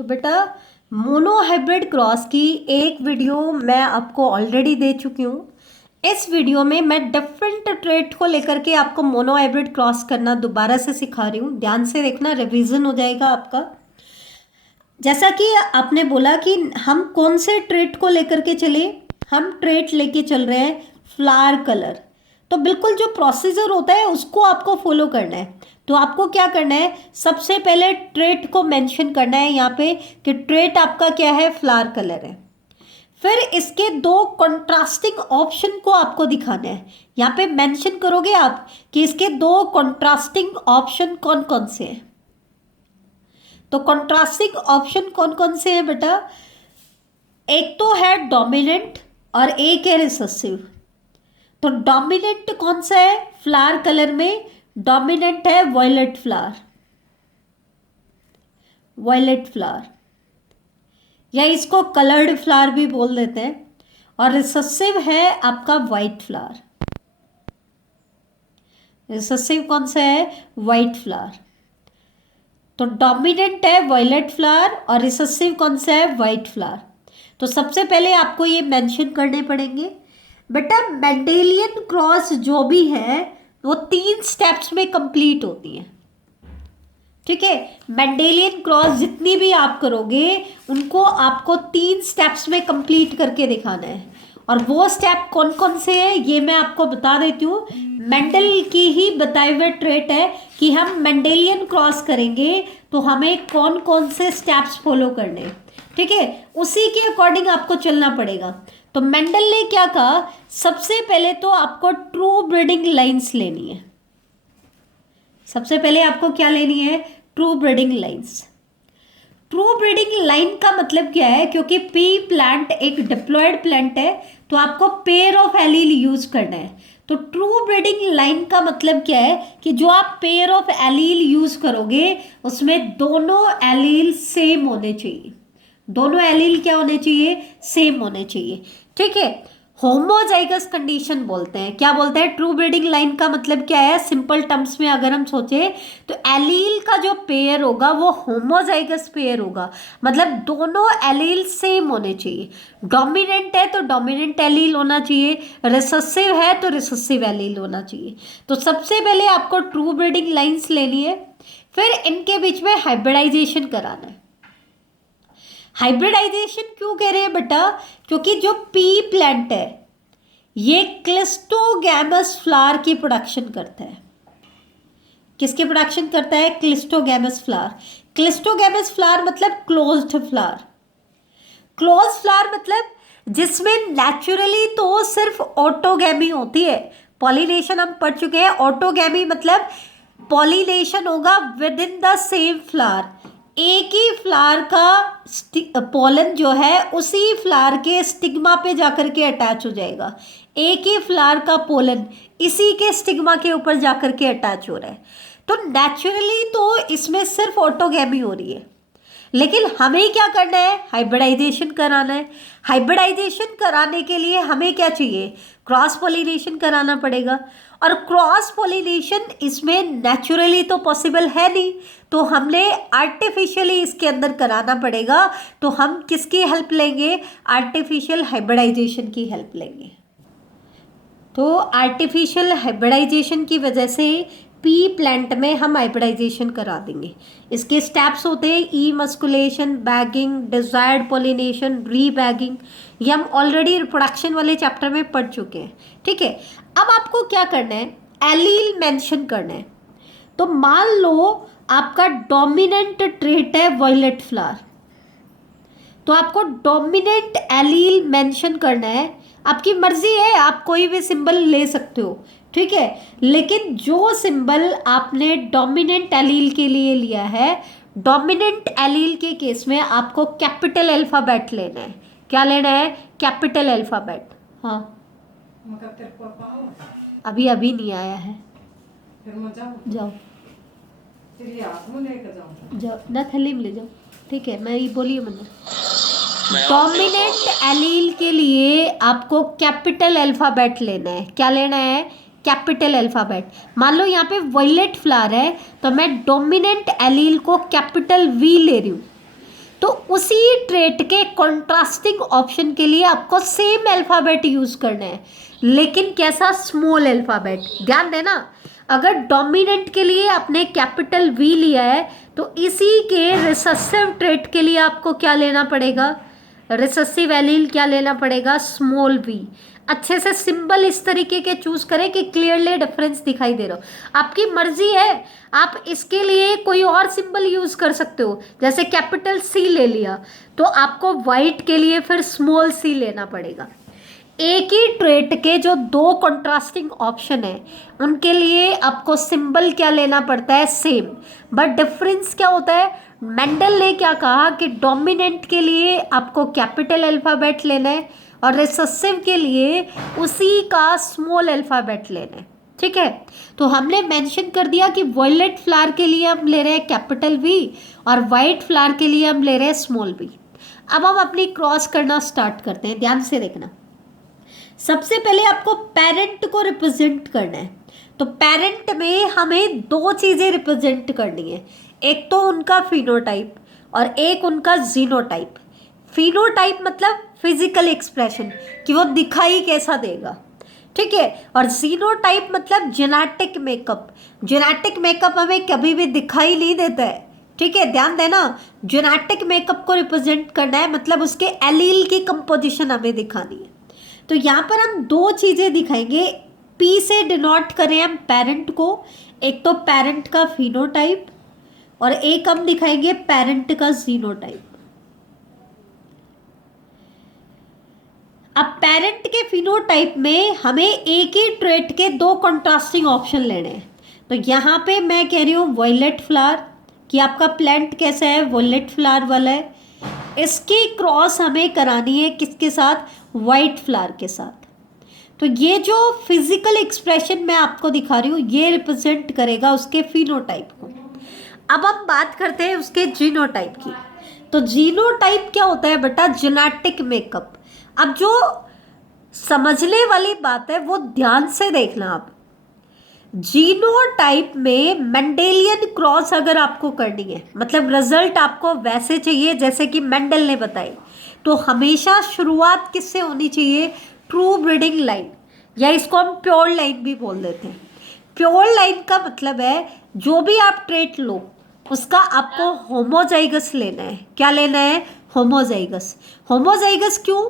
तो बेटा mono hybrid cross की एक वीडियो मैं आपको ऑलरेडी दे चुकी हूँ। इस वीडियो में मैं डिफरेंट ट्रेट को लेकर के आपको मोनो हाइब्रिड क्रॉस करना दोबारा से सिखा रही हूँ। ध्यान से देखना, रिवीजन हो जाएगा आपका। जैसा कि आपने बोला कि हम कौन से ट्रेट को लेकर के चले, हम ट्रेट लेके चल रहे हैं फ्लावर कलर। तो बिल्कुल जो प्रोसीजर होता है उसको आपको फॉलो करना है। तो आपको क्या करना है, सबसे पहले ट्रेट को मेंशन करना है यहाँ पे कि ट्रेट आपका क्या है, फ्लावर कलर है। फिर इसके दो कंट्रास्टिंग ऑप्शन को आपको दिखाना है। यहाँ पे मेंशन करोगे आप कि इसके दो कंट्रास्टिंग ऑप्शन कौन कौन से हैं। तो कंट्रास्टिंग ऑप्शन कौन कौन से हैं बेटा, एक तो है डोमिनेंट और एक है रिसेसिव। तो डोमिनेंट कौन सा है, फ्लावर कलर में डोमिनेंट है वायलेट फ्लावर, वायलेट फ्लावर, या इसको कलर्ड फ्लावर भी बोल देते हैं। और रिसेसिव है आपका वाइट फ्लावर। रिसेसिव कौन सा है, वाइट फ्लावर। तो डोमिनेंट है वायलेट फ्लावर और रिसेसिव कौन सा है, वाइट फ्लावर। तो सबसे पहले आपको ये मेंशन करने पड़ेंगे। बेटा मेंडेलियन क्रॉस जो भी है वो 3 स्टेप्स में कंप्लीट होती है, ठीक है। मेंडेलियन क्रॉस जितनी भी आप करोगे उनको आपको 3 स्टेप्स में कंप्लीट करके दिखाना है। और वो स्टेप कौन कौन से हैं ये मैं आपको बता देती हूँ। मेंडल की ही बताए हुए ट्रेट है कि हम मेंडेलियन क्रॉस करेंगे तो हमें कौन कौन से स्टेप्स फॉलो करने हैं, ठीक है। उसी के अकॉर्डिंग आपको चलना पड़ेगा। तो मेंडल ने क्या कहा, सबसे पहले तो आपको ट्रू ब्रीडिंग लाइंस लेनी है। सबसे पहले आपको क्या लेनी है, true breeding lines. True breeding line का मतलब क्या है, क्योंकि पी प्लांट एक डिप्लॉयड प्लांट है तो आपको पेयर ऑफ एलील यूज करना है। तो ट्रू ब्रीडिंग लाइन का मतलब क्या है कि जो आप पेयर ऑफ एलील यूज करोगे उसमें दोनों एलील सेम होने चाहिए। दोनों एलील क्या होने चाहिए, सेम होने चाहिए, ठीक है। होमोजाइगस कंडीशन बोलते हैं। क्या बोलते हैं, ट्रू ब्रीडिंग लाइन का मतलब क्या है, सिंपल टर्म्स में अगर हम सोचे तो एलील का जो पेयर होगा वो होमोजाइगस पेयर होगा, मतलब दोनों एलील सेम होने चाहिए। डोमिनेंट है तो डोमिनेंट एलील होना चाहिए, रिसेसिव है तो रिसेसिव एलील होना चाहिए। तो सबसे पहले आपको ट्रू ब्रीडिंग लाइन्स लेनी है, फिर इनके बीच में हाइब्रिडाइजेशन कराना है। हाइब्रिडाइजेशन क्यों कह रहे हैं बेटा, क्योंकि जो पी प्लांट है ये क्लिस्टोगैमस फ्लावर की प्रोडक्शन करता है। किसकी प्रोडक्शन करता है, क्लिस्टोगैमस फ्लावर। क्लिस्टोगैमस फ्लावर मतलब क्लोज्ड फ्लावर। क्लोज फ्लावर मतलब जिसमें नेचुरली तो सिर्फ ऑटोगैमी होती है। पॉलिनेशन हम पढ़ चुके हैं। ऑटोगैमी मतलब पॉलिनेशन होगा with in the same flower. एक ही फ्लावर का पोलन जो है उसी फ्लावर के स्टिग्मा पे जाकर के अटैच हो जाएगा। एक ही फ्लावर का पोलन इसी के स्टिग्मा के ऊपर जाकर के अटैच हो रहा है। तो नेचुरली तो इसमें सिर्फ ऑटोगैमी हो रही है, लेकिन हमें क्या करना है, हाइब्रिडाइजेशन कराना है। हाइब्रिडाइजेशन कराने के लिए हमें क्या चाहिए, क्रॉस पोलिनेशन कराना पड़ेगा। और क्रॉस पोलिनेशन इसमें नेचुरली तो पॉसिबल है नहीं, तो हमने आर्टिफिशियली इसके अंदर कराना पड़ेगा। तो हम किसकी हेल्प लेंगे, आर्टिफिशियल हाइब्रिडाइजेशन की हेल्प लेंगे। तो आर्टिफिशियल हाइब्रिडाइजेशन की वजह से पी प्लांट में हम हाइब्रिडाइजेशन करा देंगे। इसके स्टेप्स होते हैं ई मस्कुलेशन, बैगिंग, डिजायर्ड पोलिनेशन, री बैगिंग। ये हम ऑलरेडी रिप्रोडक्शन वाले चैप्टर में पढ़ चुके हैं, ठीक है। अब आपको क्या करना है, एलील मेंशन करना है। तो मान लो आपका डोमिनेंट ट्रेट है वायलेट फ्लावर, तो आपको डोमिनेंट एलील मेंशन करना है। आपकी मर्जी है, आप कोई भी सिंबल ले सकते हो, ठीक है। लेकिन जो सिंबल आपने डोमिनेंट एलील के लिए लिया है, डोमिनेंट एलील के केस में आपको कैपिटल अल्फाबेट लेना है। क्या लेना है, कैपिटल अल्फाबेट। हाँ अभी अभी नहीं आया है, जाओ जाओ ना थैली में ले जाओ, ठीक है। मैं ये बोलिए मैंने डोमिनेंट एलील के लिए आपको कैपिटल अल्फाबेट लेना है। क्या लेना है, कैपिटल अल्फाबेट। मान लो यहाँ पे वायलेट फ्लावर है तो मैं डोमिनेंट एलील को कैपिटल वी ले रही हूँ। तो उसी ट्रेट के कॉन्ट्रास्टिंग ऑप्शन के लिए आपको सेम अल्फ़ाबेट यूज़ करना है, लेकिन कैसा? Small alphabet. ध्यान देना, अगर डोमिनेंट के लिए आपने कैपिटल वी लिया है तो इसी के रिसेसिव ट्रेट के लिए आपको क्या लेना पड़ेगा? रिसेसिव एलील क्या लेना पड़ेगा? Small v. अच्छे से सिंबल इस तरीके के चूज करें कि क्लियरली डिफरेंस दिखाई दे रहा हो। आपकी मर्जी है, आप इसके लिए कोई और सिंबल यूज कर सकते हो, जैसे कैपिटल सी ले लिया तो आपको वाइट के लिए फिर स्मॉल सी लेना पड़ेगा। एक ही ट्रेट के जो दो कंट्रास्टिंग ऑप्शन है उनके लिए आपको सिंबल क्या लेना पड़ता है? सेम, बट डिफरेंस क्या होता है? मेंडल ने क्या कहा कि डोमिनेंट के लिए आपको कैपिटल अल्फ़ाबेट लेना है और रिसेसिव के लिए उसी का स्मॉल अल्फ़ाबेट लेना है। ठीक है, तो हमने मेंशन कर दिया कि वॉयलेट फ्लावर के लिए हम ले रहे हैं कैपिटल वी और वाइट फ्लावर के लिए हम ले रहे हैं स्मॉल वी। अब हम अपनी क्रॉस करना स्टार्ट करते हैं, ध्यान से देखना। सबसे पहले आपको पेरेंट को रिप्रेजेंट करना है, तो पेरेंट में हमें दो चीज़ें रिप्रेजेंट करनी है, एक तो उनका फिनोटाइप और एक उनका जीनोटाइप। फिनोटाइप मतलब फिजिकल एक्सप्रेशन, कि वो दिखाई कैसा देगा, ठीक है, और जीनोटाइप मतलब जेनेटिक मेकअप। जेनेटिक मेकअप हमें कभी भी दिखाई नहीं देता है, ठीक है, ध्यान देना। जेनेटिक मेकअप को रिप्रेजेंट करना है, मतलब उसके एलील की कंपोजिशन हमें दिखानी है। तो यहाँ पर हम दो चीज़ें दिखाएंगे, पी से डिनोट करें हम पेरेंट को, एक तो पेरेंट का फिनोटाइप और एक हम दिखाएंगे पेरेंट का जीनोटाइप। अब पेरेंट के फिनोटाइप में हमें एक ही ट्रेट के दो कंट्रास्टिंग ऑप्शन लेने हैं। तो यहाँ पे मैं कह रही हूँ वॉयलेट फ्लावर, कि आपका प्लांट कैसा है? वॉयलेट फ्लावर वाला है। इसकी क्रॉस हमें करानी है किसके साथ? वाइट फ्लावर के साथ। तो ये जो फिजिकल एक्सप्रेशन मैं आपको दिखा रही हूँ ये रिप्रेजेंट करेगा उसके फिनोटाइप को। अब हम बात करते हैं उसके जीनोटाइप की। तो जीनोटाइप क्या होता है बेटा? Genetic makeup. अब जो समझने वाली बात है वो ध्यान से देखना आप। जीनोटाइप में मेंडेलियन क्रॉस अगर आपको करनी है, मतलब रिजल्ट आपको वैसे चाहिए जैसे कि मेंडल ने बताई, तो हमेशा शुरुआत किससे होनी चाहिए? ट्रू ब्रीडिंग लाइन, या इसको हम प्योर लाइन भी बोल देते हैं। प्योर लाइन का मतलब है जो भी आप ट्रेट लो उसका आपको होमोजाइगस लेना है। क्या लेना है? होमोजाइगस। होमोजाइगस क्यों?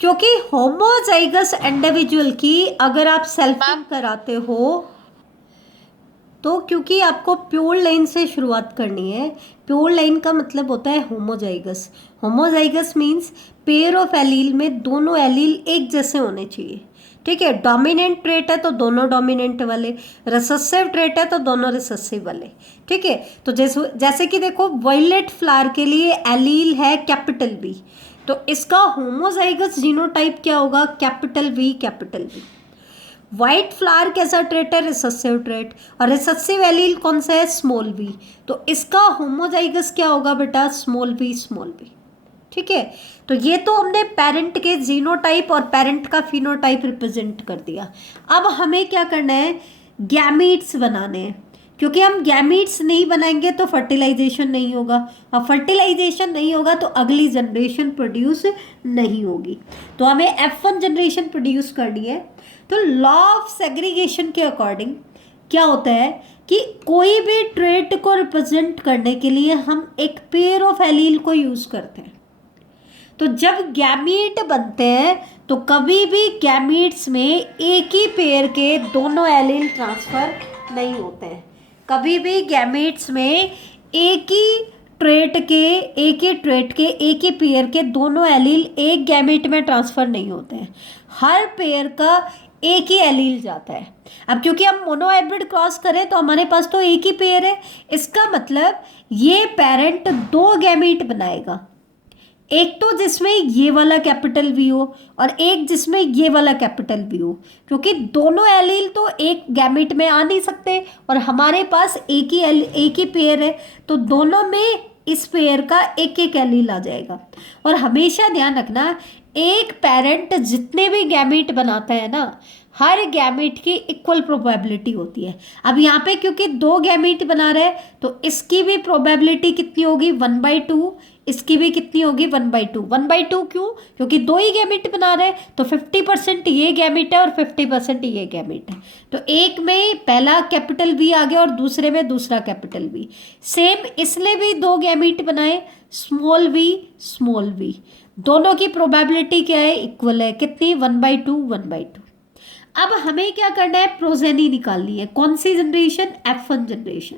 क्योंकि होमोजाइगस इंडिविजुअल की अगर आप सेल्फिंग कराते हो तो क्योंकि आपको प्योर लाइन से शुरुआत करनी है। प्योर लाइन का मतलब होता है homozygous. Homozygous means pair of allele में दोनों एलील एक जैसे होने चाहिए, ठीक है। डोमिनेंट ट्रेट है तो दोनों डोमिनेंट वाले, रिसेसिव ट्रेट है तो दोनों रिसेसिव वाले, ठीक है। तो जैसे कि देखो वॉयलेट फ्लावर के लिए एलील है कैपिटल बी, तो इसका होमोजाइगस जीनोटाइप क्या होगा? Capital V capital V. White flower कैसा ट्रेट है? रिसेसिव ट्रेट, और रिसेसिव एलील कौन सा है? स्मॉल वी, तो इसका होमोजाइगस क्या होगा बेटा? स्मॉल वी स्मॉल वी, ठीक है। तो ये तो हमने पेरेंट के जीनोटाइप और पेरेंट का फिनोटाइप रिप्रेजेंट कर दिया। अब हमें क्या करना है? गैमीट्स बनाने हैं, क्योंकि हम गैमीट्स नहीं बनाएंगे तो फर्टिलाइजेशन नहीं होगा, और फर्टिलाइजेशन नहीं होगा तो अगली जनरेशन प्रोड्यूस नहीं होगी। तो हमें F1 जनरेशन प्रोड्यूस करनी है। तो लॉ ऑफ सेग्रीगेशन के अकॉर्डिंग क्या होता है कि कोई भी ट्रेट को रिप्रेजेंट करने के लिए हम एक पेयर ऑफ एलील को यूज़ करते हैं। तो जब गैमीट बनते हैं तो कभी भी गैमीट्स में एक ही पेयर के दोनों एलील ट्रांसफ़र नहीं होते हैं। कभी भी गैमीट्स में एक ही ट्रेट के एक ही पेयर के दोनों एलील एक गैमीट में ट्रांसफ़र नहीं होते हैं। हर पेयर का एक ही एलील जाता है। अब क्योंकि हम मोनोहाइब्रिड क्रॉस करें तो हमारे पास तो एक ही पेयर है, इसका मतलब ये पेरेंट दो गैमीट बनाएगा, एक तो जिसमें ये वाला कैपिटल वी हो और एक जिसमें ये वाला कैपिटल वी हो, क्योंकि दोनों एलील तो एक गैमेट में आ नहीं सकते और हमारे पास एक ही पेयर है, तो दोनों में इस पेयर का एक एक एलील आ जाएगा। और हमेशा ध्यान रखना, एक पेरेंट जितने भी गैमेट बनाता है ना, हर गैमेट की इक्वल प्रोबेबिलिटी होती है। अब यहाँ पे क्योंकि दो गैमेट बना रहे हैं तो इसकी भी प्रोबेबिलिटी कितनी होगी? 1/2 इसकी भी कितनी होगी 1/2। 1/2 क्यों? क्योंकि दो ही गैमेट बना रहे हैं, तो 50% ये गैमेट है और 50% ये गैमेट है। तो एक में पहला कैपिटल वी आ गया और दूसरे में दूसरा कैपिटल वी। सेम इसलिए भी दो गैमेट बनाए, स्मॉल वी। दोनों की प्रोबेबिलिटी क्या है? इक्वल है। कितनी? 1/2 1/2। अब हमें क्या करना है? प्रोजेनी निकालनी है। कौन सी जनरेशन? F1 generation.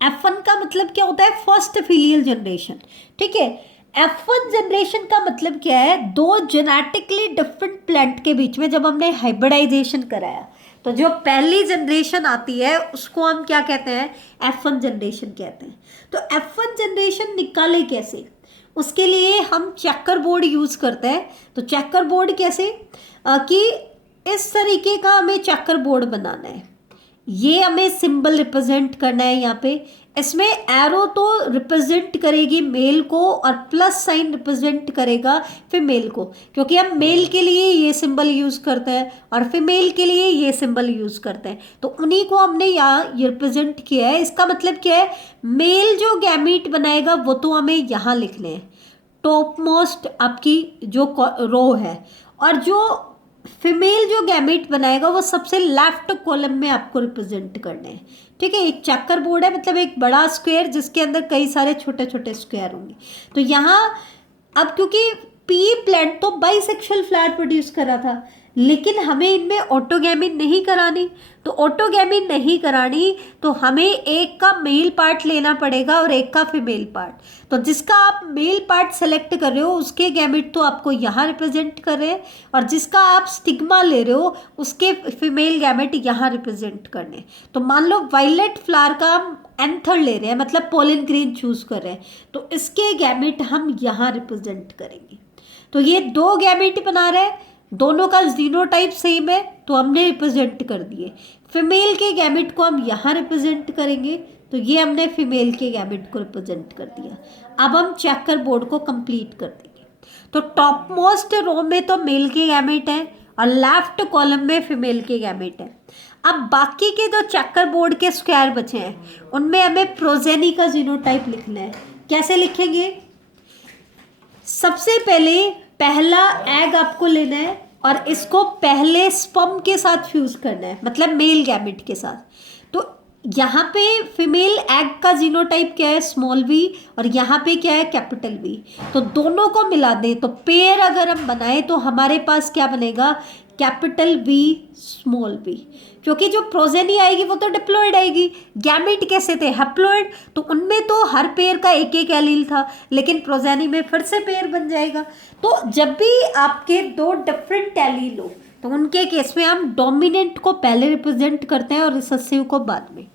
F1 का मतलब क्या होता है? First filial generation. ठीक है, F1 जनरेशन का मतलब क्या है? दो जेनेटिकली डिफरेंट प्लांट के बीच में जब हमने हाइब्रिडाइजेशन कराया, तो जो पहली जनरेशन आती है उसको हम क्या कहते हैं? F1 जनरेशन कहते हैं। तो F1 जनरेशन निकाले कैसे? उसके लिए हम चेकर बोर्ड यूज करते हैं। तो चेकर बोर्ड कैसे? कि इस तरीके का हमें चेकर बोर्ड बनाना है। ये हमें सिंबल रिप्रेजेंट करना है। यहाँ पे इसमें एरो तो रिप्रेजेंट करेगी मेल को और प्लस साइन रिप्रेजेंट करेगा फीमेल को, क्योंकि हम मेल के लिए ये सिंबल यूज करते हैं और फीमेल के लिए ये सिंबल यूज करते हैं। तो उन्हीं को हमने यहाँ ये रिप्रेजेंट किया है। इसका मतलब क्या है? मेल जो गैमीट बनाएगा वो तो हमें यहाँ लिखने हैं, टॉप मोस्ट आपकी जो रो है, और जो फीमेल जो गैमेट बनाएगा वो सबसे लेफ्ट कॉलम में आपको रिप्रेजेंट करने हैं। ठीक है, एक चेकर बोर्ड है, मतलब एक बड़ा स्क्वायर जिसके अंदर कई सारे छोटे छोटे स्क्वायर होंगे। तो यहाँ अब क्योंकि पी प्लांट तो बाइसेक्सुअल फ्लावर प्रोड्यूस कर रहा था, लेकिन हमें इनमें ऑटोगैमी नहीं करानी। तो ऑटोगैमी नहीं करानी तो हमें एक का मेल पार्ट लेना पड़ेगा और एक का फीमेल पार्ट। तो जिसका आप मेल पार्ट सेलेक्ट कर रहे हो उसके गैमेट तो आपको यहाँ रिप्रेजेंट कर रहे हैं, और जिसका आप स्टिग्मा ले रहे हो उसके फीमेल गैमेट यहाँ रिप्रेजेंट करने। तो मान लो वायलेट फ्लावर का हम एंथर ले रहे हैं, मतलब पोलन ग्रीन चूज कर रहे हैं, तो इसके गैमेट हम यहाँ रिप्रेजेंट करेंगे। तो ये दो गैमेट बना रहे हैं, दोनों का जीनोटाइप सेम है, तो हमने रिप्रेजेंट कर दिए। फीमेल के गैमेट को हम यहाँ रिप्रेजेंट करेंगे, तो ये हमने फीमेल के गैमेट को रिप्रेजेंट कर दिया। अब हम चेकर बोर्ड को कंप्लीट कर देंगे। तो टॉप मोस्ट रो में तो मेल के गैमेट हैं और लेफ्ट कॉलम में फीमेल के गैमेट हैं। अब बाकी के जो चेकर बोर्ड के स्क्वायर बचे हैं उनमें हमें प्रोजेनी का जीनोटाइप लिखना है। कैसे लिखेंगे? सबसे पहले पहला एग आपको लेना है और इसको पहले स्पर्म के साथ फ्यूज करना है, मतलब मेल गैमेट के साथ। तो यहाँ पे फीमेल एग का जीनोटाइप क्या है? स्मॉल वी, और यहाँ पे क्या है? Capital we. तो दोनों को मिला दें तो पेयर अगर हम बनाए तो हमारे पास क्या बनेगा? Capital V small v. क्योंकि जो प्रोजेनी आएगी वो तो डिप्लॉयड आएगी। गैमेट कैसे थे? हैप्लॉयड। तो उनमें तो हर पेयर का एक एक एलील था, लेकिन प्रोजेनी में फिर से पेयर बन जाएगा। तो जब भी आपके दो डिफरेंट एलील हो तो उनके केस में हम डोमिनेंट को पहले रिप्रेजेंट करते हैं और रिसेसिव को बाद में।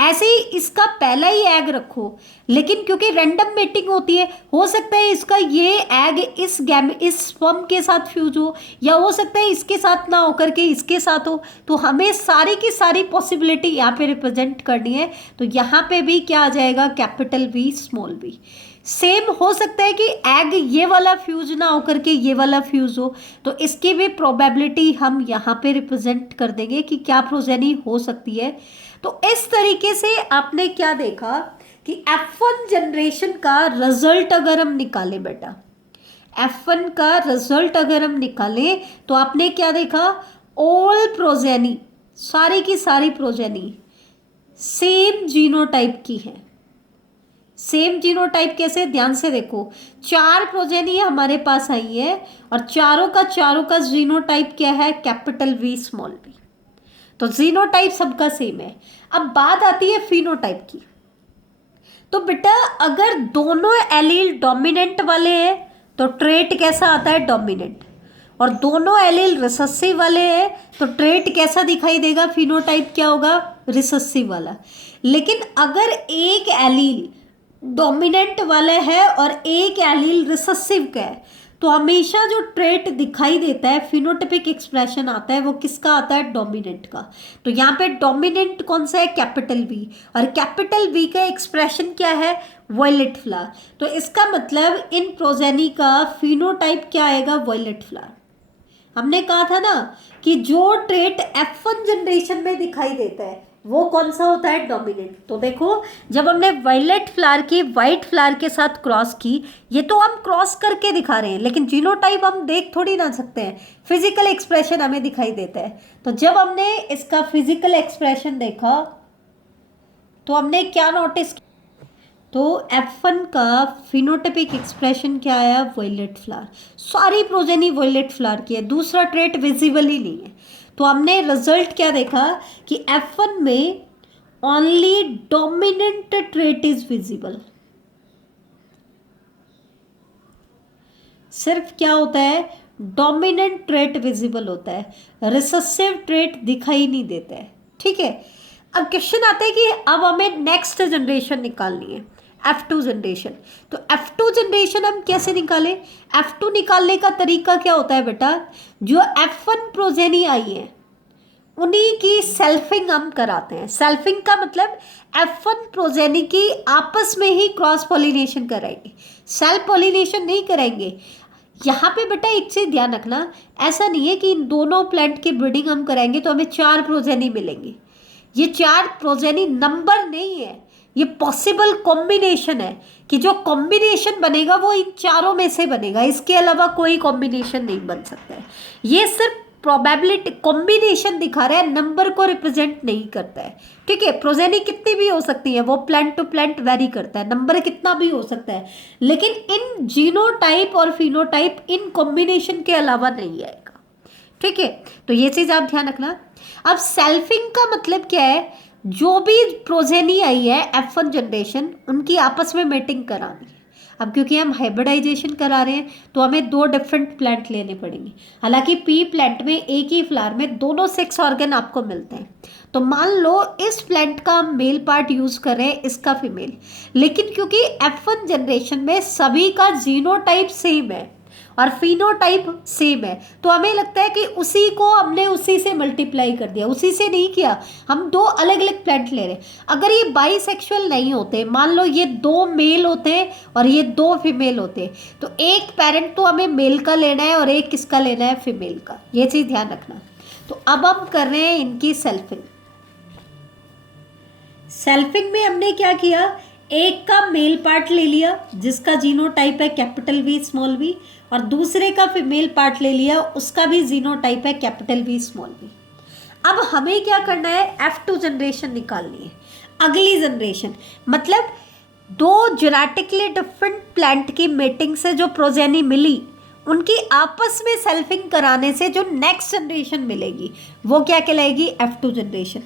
ऐसे ही इसका पहला ही एग रखो, लेकिन क्योंकि रैंडम मेटिंग होती है, हो सकता है इसका ये एग इस स्पर्म के साथ फ्यूज हो, या हो सकता है इसके साथ ना होकर के इसके साथ हो। तो हमें सारी की सारी पॉसिबिलिटी यहाँ पे रिप्रेजेंट करनी है। तो यहाँ पे भी क्या आ जाएगा? Capital V small v. Same हो सकता है कि एग ये वाला फ्यूज ना होकर के ये वाला फ्यूज हो, तो इसकी भी प्रोबेबिलिटी हम यहाँ पे रिप्रेजेंट कर देंगे कि क्या प्रोजेनी हो सकती है। तो इस तरीके से आपने क्या देखा कि F1 जनरेशन का रिजल्ट अगर हम निकाले बेटा, F1 का रिजल्ट अगर हम निकाले तो आपने क्या देखा? ऑल प्रोजेनी, सारी की सारी प्रोजेनी सेम जीनोटाइप की है। सेम जीनोटाइप कैसे? ध्यान से देखो, 4 प्रोजेनी हमारे पास आई है और चारों का जीनोटाइप क्या है? Capital V small v. तो जीनोटाइप सबका सेम है। अब बात आती है फिनोटाइप की। तो बेटा अगर दोनों एलील डोमिनेंट वाले हैं तो ट्रेट कैसा आता है? डोमिनेंट। और दोनों एलील रिसेसिव वाले हैं तो ट्रेट कैसा दिखाई देगा? फिनोटाइप क्या होगा? रिसेसिव वाला। लेकिन अगर एक एलील डोमिनेंट वाला है और एक एलील रिसेसिव का है तो हमेशा जो ट्रेट दिखाई देता है, फिनोटाइपिक एक्सप्रेशन आता है, वो किसका आता है? डोमिनेंट का। तो यहाँ पे डोमिनेंट कौन सा है? Capital V. और कैपिटल वी का एक्सप्रेशन क्या है? Violet flower. तो इसका मतलब इन प्रोजेनी का फिनोटाइप क्या आएगा? Violet flower. हमने कहा था ना कि जो ट्रेट F1 जनरेशन में दिखाई देता है वो कौन सा होता है, डोमिनेंट। तो देखो जब हमने वायलेट फ्लावर की वाइट फ्लावर के साथ क्रॉस की, ये तो हम क्रॉस करके दिखा रहे हैं, लेकिन जीनोटाइप हम देख थोड़ी ना सकते हैं, फिजिकल एक्सप्रेशन हमें दिखाई देता है। तो जब हमने इसका फिजिकल एक्सप्रेशन देखा तो हमने क्या नोटिस, तो F1 का फिनोटाइपिक एक्सप्रेशन क्या आया, वायलेट फ्लावर, सारी प्रोजेनी वायलेट फ्लावर की है, दूसरा ट्रेट विजिबल ही नहीं है। तो हमने रिजल्ट क्या देखा कि F1 में only dominant trait is visible. सिर्फ क्या होता है, डोमिनेंट ट्रेट विजिबल होता है, रिसेसिव ट्रेट दिखाई नहीं देता है। ठीक है, अब क्वेश्चन आता है कि अब हमें नेक्स्ट जनरेशन निकालनी है, F2 जनरेशन। तो F2 जनरेशन हम कैसे निकालें, F2 निकालने का तरीका क्या होता है बेटा, जो F1 प्रोजेनी आई है उन्हीं की सेल्फिंग हम कराते हैं। सेल्फिंग का मतलब F1 प्रोजेनी की आपस में ही क्रॉस पॉलिनेशन कराएंगे, सेल्फ पॉलिनेशन नहीं कराएंगे। यहाँ पे बेटा एक चीज ध्यान रखना, ऐसा नहीं है कि इन दोनों प्लांट की ब्रीडिंग हम कराएंगे तो हमें 4 प्रोजेनी मिलेंगे। ये 4 प्रोजेनी नंबर नहीं है, ये पॉसिबल कॉम्बिनेशन है कि जो कॉम्बिनेशन बनेगा वो इन चारों में से बनेगा, इसके अलावा कोई कॉम्बिनेशन नहीं बन सकता है। ये सिर्फ प्रोबेबिलिटी कॉम्बिनेशन दिखा रहा है, नंबर को रिप्रेजेंट नहीं करता है। ठीक है, प्रोजेनी कितनी भी हो सकती है, वो प्लांट टू प्लांट वेरी करता है, नंबर कितना भी हो सकता है, लेकिन इन जीनोटाइप और फिनोटाइप इन कॉम्बिनेशन के अलावा नहीं आएगा। ठीक है, तो ये चीज आप ध्यान रखना। अब सेल्फिंग का मतलब क्या है, जो भी प्रोजेनी आई है F1 जनरेशन उनकी आपस में मेटिंग करानी है। अब क्योंकि हम हाइब्रिडाइजेशन करा रहे हैं तो हमें 2 डिफरेंट प्लांट लेने पड़ेंगे। हालांकि पी प्लांट में एक ही फ्लावर में दोनों 6 ऑर्गन आपको मिलते हैं। तो मान लो इस प्लांट का हम मेल पार्ट यूज कर रहे हैं, इसका फीमेल, लेकिन क्योंकि F1 जनरेशन में सभी का जीनोटाइप सेम है और फिनोटाइप सेम है, तो हमें लगता है कि उसी को हमने उसी से मल्टीप्लाई कर दिया। उसी से नहीं किया, हम 2 अलग अलग प्लांट ले रहे हैं। अगर ये बाइसेक्सुअल नहीं होते, मान लो ये 2 मेल होते और ये 2 फीमेल होते, तो एक पेरेंट तो हमें मेल का लेना है और एक किसका लेना है, फीमेल का। ये चीज ध्यान रखना। तो अब हम कर रहे हैं इनकी सेल्फिंग। सेल्फिंग में हमने क्या किया, एक का मेल पार्ट ले लिया जिसका जीनोटाइप है कैपिटल वी स्मॉल वी, और दूसरे का फीमेल पार्ट ले लिया उसका भी जीनोटाइप है कैपिटल वी स्मॉल वी। अब हमें क्या करना है, F2 जनरेशन निकालनी है, अगली जनरेशन। मतलब 2 जेनेटिकली डिफरेंट प्लांट की मेटिंग से जो प्रोजेनी मिली उनकी आपस में सेल्फिंग कराने से जो नेक्स्ट जनरेशन मिलेगी वो क्या कहलाएगी, F2 जनरेशन।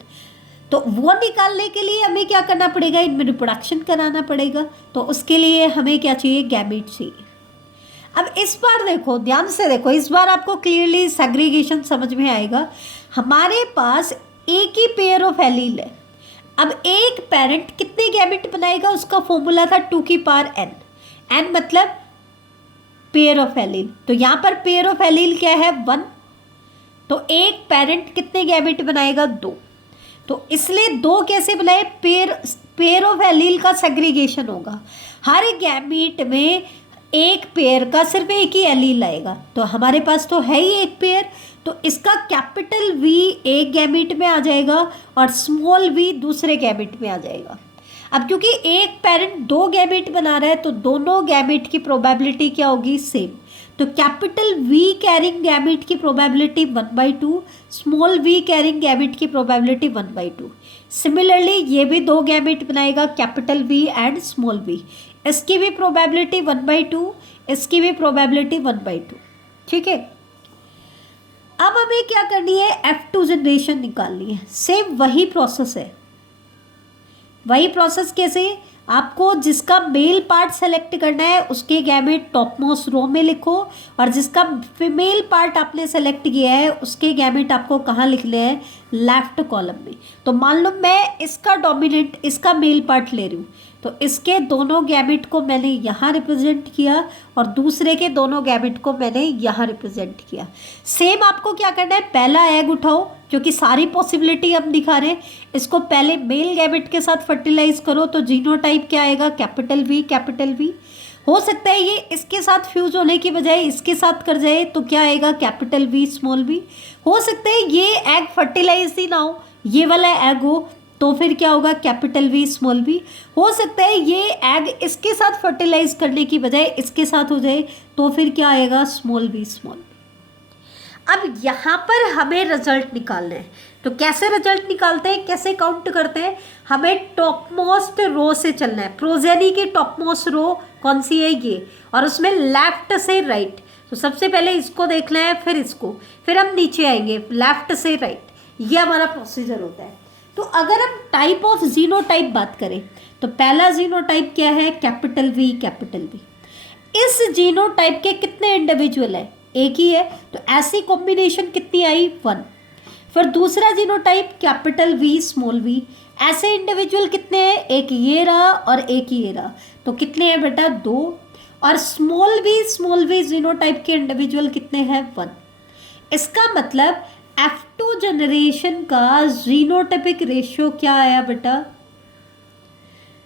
तो वो निकालने के लिए हमें क्या करना पड़ेगा, इनमें रिप्रोडक्शन कराना पड़ेगा। तो उसके लिए हमें क्या चाहिए, गैमीट चाहिए। अब इस बार देखो, ध्यान से देखो, इस बार आपको क्लियरली सेग्रीगेशन समझ में आएगा। हमारे पास एक ही पेयर ऑफ एलील है। अब एक पेरेंट कितने गैमीट बनाएगा, उसका फॉर्मूला था 2 की पावर n। n मतलब पेयर ऑफ एलील। तो यहाँ पर पेयर ऑफ एलील क्या है, 1। तो एक पेरेंट कितने गैमीट बनाएगा, 2। तो इसलिए 2 कैसे बनाए, पेयर ऑफ एलील का सेग्रीगेशन होगा। हर गैमीट में एक पेयर का सिर्फ एक ही एलील आएगा। तो हमारे पास तो है ही एक पेयर, तो इसका कैपिटल V एक गैमीट में आ जाएगा और स्मॉल v दूसरे गैमीट में आ जाएगा। अब क्योंकि एक पेरेंट 2 गैमीट बना रहा है तो दोनों गैमीट की प्रोबेबिलिटी क्या होगी, सेम। तो कैपिटल V कैरिंग गैमीट की probability 1/2, small v carrying gamete की प्रोबेबिलिटी 1/2। सिमिलरली ये भी 2 गैमीट बनाएगा, capital V and small v। इसकी भी प्रोबेबिलिटी 1/2, इसकी भी प्रोबेबिलिटी 1/2। ठीक है, अब हमें क्या करनी है, F2 जनरेशन निकालनी है। सेम वही प्रोसेस है। वही प्रोसेस कैसे, आपको जिसका मेल पार्ट सेलेक्ट करना है उसके गैमेट टॉप मोस्ट रो में लिखो, और जिसका फीमेल पार्ट आपने सेलेक्ट किया है उसके गैमेट आपको कहाँ लिखने हैं, लेफ्ट कॉलम में। तो मान लो मैं इसका डोमिनेंट, इसका मेल पार्ट ले रही हूँ, तो इसके दोनों गैमेट को मैंने यहाँ रिप्रेजेंट किया और दूसरे के दोनों गैमेट को मैंने यहाँ रिप्रेजेंट किया। सेम आपको क्या करना है, पहला एग उठाओ, क्योंकि सारी पॉसिबिलिटी हम दिखा रहे हैं, इसको पहले मेल गैमेट के साथ फर्टिलाइज करो। तो जीनोटाइप क्या आएगा, कैपिटल V कैपिटल V। हो सकता है ये इसके साथ फ्यूज होने की बजाय इसके साथ कर जाए, तो क्या आएगा, कैपिटल V स्मॉल v। हो सकता है ये एग फर्टिलाइज ही ना हो, ये वाला एग हो, तो फिर क्या होगा, कैपिटल वी स्मॉल वी। हो सकता है ये एग इसके साथ फर्टिलाइज करने की बजाय इसके साथ हो जाए, तो फिर क्या आएगा, स्मॉल वी स्मॉल। अब यहाँ पर हमें रिजल्ट निकालना है, तो कैसे रिजल्ट निकालते हैं, कैसे काउंट करते हैं, हमें टॉप मोस्ट रो से चलना है। प्रोजेनी की टॉप मोस्ट रो कौन सी है, ये, और उसमें लेफ्ट से राइट। तो सबसे पहले इसको देखना है, फिर इसको, फिर हम नीचे आएंगे लेफ्ट से राइट। ये हमारा प्रोसीजर होता है। तो अगर हम टाइप ऑफ जीनोटाइप बात करें, तो पहला जीनोटाइप क्या है, कैपिटल वी कैपिटल वी। इस जीनोटाइप के कितने इंडिविजुअल है, एक ही है, तो ऐसी कॉम्बिनेशन कितनी आई, 1। फिर दूसरा genotype capital V small v, ऐसे इंडिविजुअल कितने हैं, एक ये रहा और एक ये रहा, तो कितने हैं बेटा, 2। और स्मॉल वी जीनोटाइप के इंडिविजुअल कितने हैं, 1। इसका मतलब F2 जनरेशन का जीनोटाइपिक रेशियो क्या आया बेटा,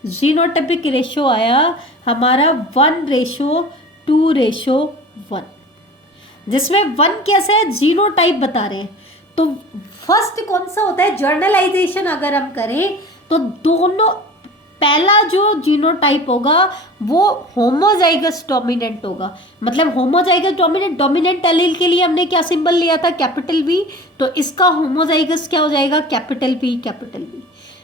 जीनोटाइपिक रेशियो आया हमारा 1:2:1, जिसमें 1 कैसे है, जीनोटाइप बता रहे हैं। तो फर्स्ट कौन सा होता है, जर्नलाइजेशन अगर हम करें तो दोनों, पहला जो जीनोटाइप होगा वो होमोजाइगस डोमिनेंट होगा। मतलब होमोजाइगस डोमिनेंट, डोमिनेंट एलील के लिए हमने क्या सिंबल लिया था, कैपिटल वी, तो इसका होमोजाइगस क्या हो जाएगा, कैपिटल वी कैपिटल वी।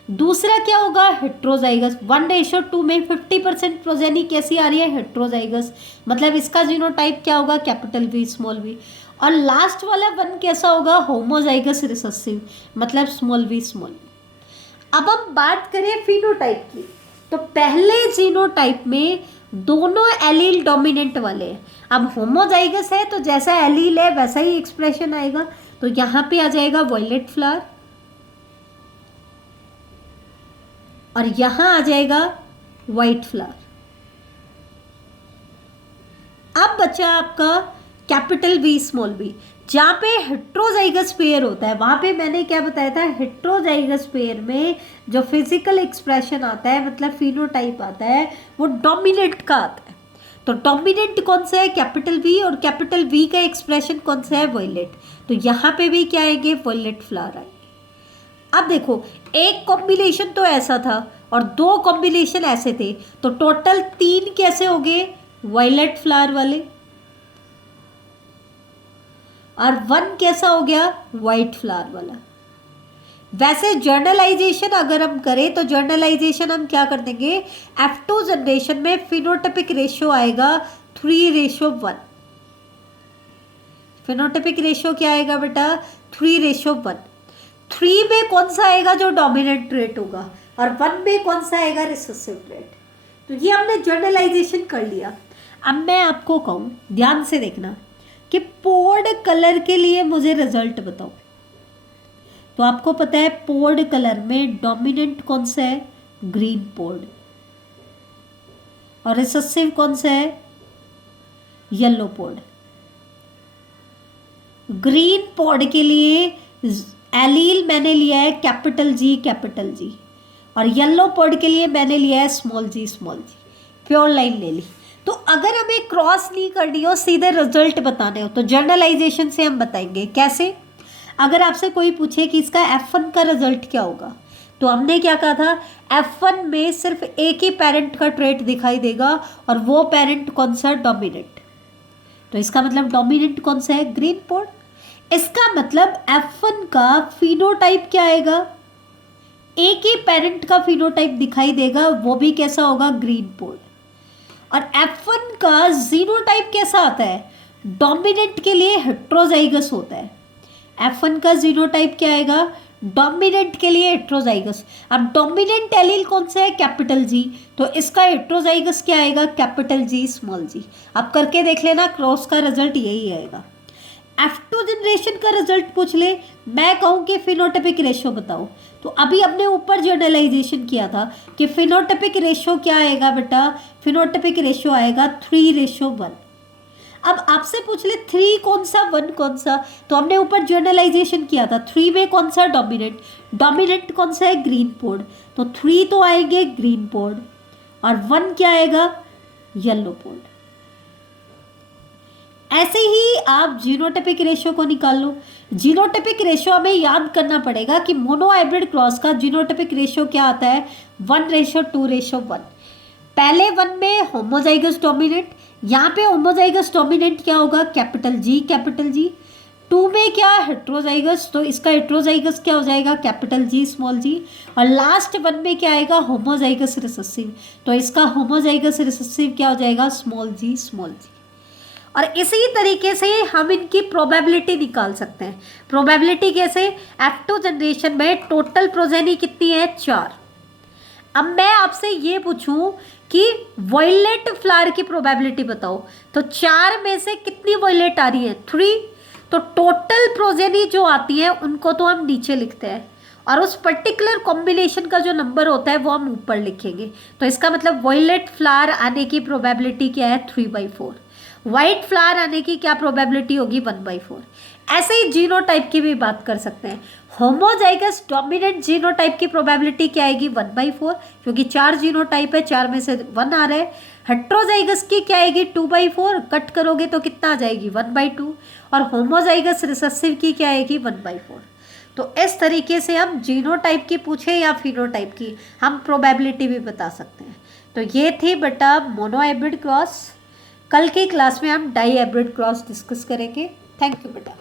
दूसरा क्या होगा, हेट्रोजाइगस। 1:2 में 50% प्रोजेनी कैसी आ रही है, हेट्रोजाइगस, मतलब इसका जीनोटाइप क्या होगा, कैपिटल वी स्मॉल वी। और लास्ट वाला 1 कैसा होगा, होमोजाइगस रिसेसिव, मतलब स्मॉल वी स्मॉल वी। अब हम बात करें फिनोटाइप की, तो पहले जीनोटाइप में दोनों एलील डोमिनेंट वाले हैं। अब होमोजाइगस है तो जैसा एलील है वैसा ही एक्सप्रेशन आएगा। तो यहाँ पे आ जाएगा वॉयलेट फ्लावर और यहाँ आ जाएगा वाइट फ्लावर। अब बचा आपका कैपिटल वी स्मॉल वी, जहाँ पे हेट्रोजाइगस पेयर होता है। वहाँ पे मैंने क्या बताया था, हेट्रोजाइगस पेयर में जो फिजिकल एक्सप्रेशन आता है, मतलब फिनोटाइप आता है, वो डोमिनेंट का आता है। तो डोमिनेंट कौन सा है, कैपिटल वी, और कैपिटल वी का एक्सप्रेशन कौन सा है, वॉयलेट। तो यहाँ पे भी क्या आएंगे, वॉयलेट फ्लावर आएंगे। अब देखो, एक कॉम्बिनेशन तो ऐसा था और 2 कॉम्बिनेशन ऐसे थे, तो टोटल 3 कैसे हो गए, वॉयलेट फ्लावर वाले, और 1 कैसा हो गया, वाइट फ्लावर वाला। वैसे जर्नलाइजेशन अगर हम करें तो जर्नलाइजेशन हम क्या कर देंगे, F2 जनरेशन में फिनोटाइपिक रेशियो आएगा 3:1। फिनोटाइपिक रेशियो क्या आएगा बेटा, 3:1। 3 में कौन सा आएगा, जो डोमिनेंट ट्रेट होगा, और 1 में कौन सा आएगा, रिसेसिव ट्रेट। तो ये हमने जर्नलाइजेशन कर लिया। अब मैं आपको कहूँ, ध्यान से देखना, कि पोर्ड कलर के लिए मुझे रिजल्ट बताओ। तो आपको पता है पोर्ड कलर में डोमिनेंट कौन सा है, ग्रीन पोर्ड, और रिसेसिव कौन सा है, येलो पोर्ड। ग्रीन पोर्ड के लिए एलील मैंने लिया है कैपिटल जी, और येलो पोर्ड के लिए मैंने लिया है स्मॉल जी, प्योर लाइन ले ली। तो अगर हमें क्रॉस नहीं करनी हो, सीधे रिजल्ट बताने हो, तो जर्नलाइजेशन से हम बताएंगे। कैसे, अगर आपसे कोई पूछे कि इसका F1 का रिजल्ट क्या होगा, तो हमने क्या कहा था, F1 में सिर्फ एक ही पेरेंट का ट्रेट दिखाई देगा, और वो पेरेंट कौन सा, डोमिनेंट। तो इसका मतलब डोमिनेंट कौन सा है, ग्रीन पोर्ड। इसका मतलब F1 का फिनोटाइप क्या आएगा, एक ही पेरेंट का फिनोटाइप दिखाई देगा, वो भी कैसा होगा, ग्रीन पोर्ड। और F1 का जीनोटाइप कैसा आता है, डोमिनेंट के लिए हेट्रोजाइगस होता है। F1 का जीनोटाइप क्या आएगा, डोमिनेंट के लिए हेट्रोजाइगस। अब डोमिनेंट एलील कौन सा है, कैपिटल जी, तो इसका हेट्रोजाइगस क्या आएगा, कैपिटल जी स्मॉल जी। अब करके देख लेना, क्रॉस का रिजल्ट यही आएगा। F2 जनरेशन का रिजल्ट पूछ ले, मैं कहूँ कि फिनोटाइपिक रेशियो बताओ, तो अभी हमने ऊपर जर्नलाइजेशन किया था कि फिनोटाइपिक रेशियो क्या आएगा बेटा, फिनोटाइपिक रेशियो आएगा 3:1। अब आपसे पूछ ले 3 कौन सा, 1 कौन सा, तो हमने ऊपर जर्नलाइजेशन किया था, 3 में कौन सा, डोमिनेंट कौन सा है, ग्रीन पोर्ड, तो 3 तो आएंगे ग्रीन पोर्ड, और 1 क्या आएगा, येलो पोर्ड। ऐसे ही आप जीनोटाइपिक रेशियो को निकाल लो। जीनोटाइपिक रेशियो हमें याद करना पड़ेगा कि मोनो हाइब्रिड क्रॉस का जीनोटाइपिक रेशियो क्या आता है, 1:2:1। पहले 1 में होमोजाइगस डोमिनेंट, यहाँ पे होमोजाइगस डोमिनेंट क्या होगा, कैपिटल जी। 2 में क्या हेट्रोजाइगस, तो इसका हेट्रोजाइगस क्या हो जाएगा, कैपिटल जी स्मॉल जी। और लास्ट 1 में क्या आएगा, होमोजाइगस रिसेसिव, तो इसका होमोजाइगस रिसेसिव क्या हो जाएगा, स्मॉल जी। और इसी तरीके से हम इनकी प्रोबेबिलिटी निकाल सकते हैं। प्रोबेबिलिटी कैसे, F2 जनरेशन में टोटल प्रोजेनी कितनी है, 4। अब मैं आपसे ये पूछूं कि वॉयलेट फ्लावर की प्रोबेबिलिटी बताओ, तो 4 में से कितनी वॉयलेट आ रही है, 3। तो टोटल प्रोजेनी जो आती है उनको तो हम नीचे लिखते हैं, और उस पर्टिकुलर कॉम्बिनेशन का जो नंबर होता है वो हम ऊपर लिखेंगे। तो इसका मतलब वॉयलेट फ्लावर आने की प्रोबेबिलिटी क्या है, 3/4। वाइट फ्लावर आने की क्या प्रोबेबिलिटी होगी, 1/4। ऐसे ही जीनोटाइप की भी बात कर सकते हैं। होमोजाइगस डोमिनेंट जीनोटाइप की प्रोबेबिलिटी क्या आएगी, 1/4, क्योंकि 4 जीनोटाइप है, 4 में से 1 आ रहा है। हेट्रोजाइगस की क्या आएगी, 2/4, कट करोगे तो कितना आ जाएगी, 1/2। और होमोजाइगस रिसेसिव की क्या आएगी, 1/4। तो इस तरीके से हम जीनोटाइप की पूछे या फिनोटाइप की, हम प्रोबेबिलिटी भी बता सकते हैं। तो ये थी बेटा मोनोहाइब्रिड क्रॉस। कल की क्लास में हम डाई हाइब्रिड क्रॉस डिस्कस करेंगे। थैंक यू बेटा।